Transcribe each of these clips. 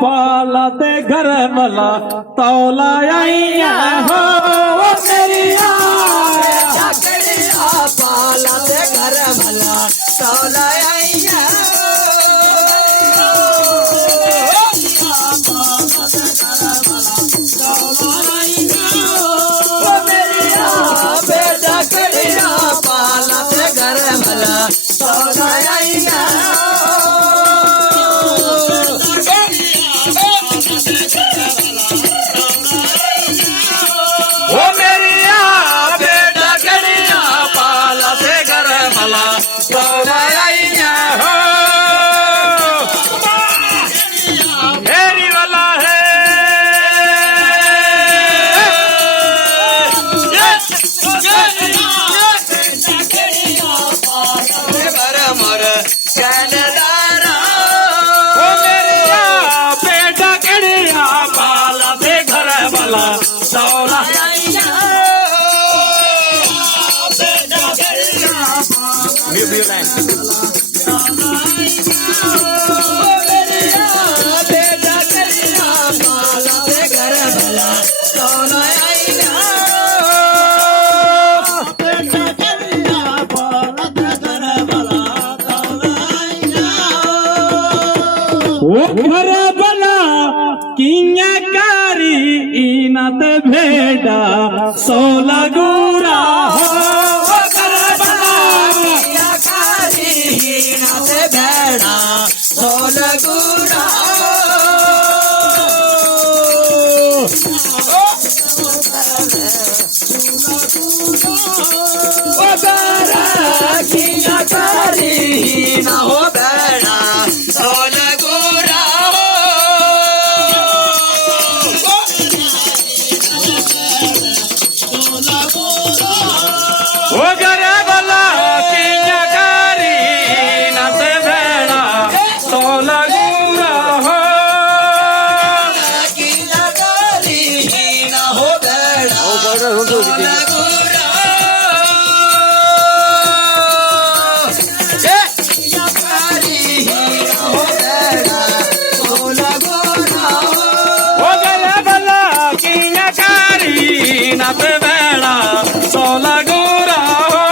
पाला ते घर भला तौला आईया हो मेरी कड़िया पाला ते घर भला तौला आईया बेटा कड़िया पाला ते घर भला तौला आईया ओ मेरिया बेटा कड़िया पाला ते घर भला तौला आईया हो मेरी वाला है मर कहनदारा ओ मेरिया बेटा कड़िया पाला ते घर भला तौला ओ घर बना किया कारी इनत भेड़ा सोला गुरा हो घर बना भेड़ा सोल गुरा ना हो भेड़ा सोल गुरा ओ घर बना किया कारी इनत भेड़ा सोला गुरा हो ना हो भेड़ा ओ घर बना किया कारी इनत भेड़ा सोला गुरा हो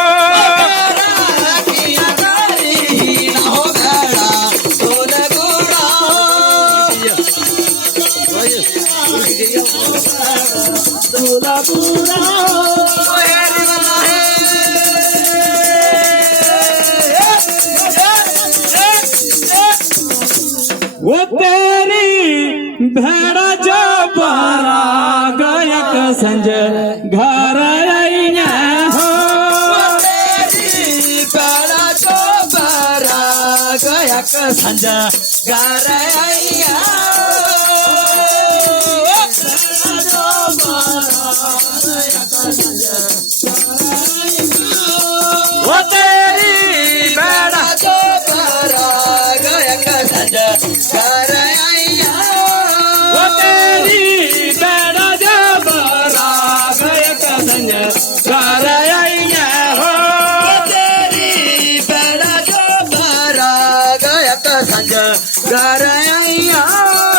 वो तेरी भेड़ा जो बारा गायक संज घर आईया हो संजा घर आईया वो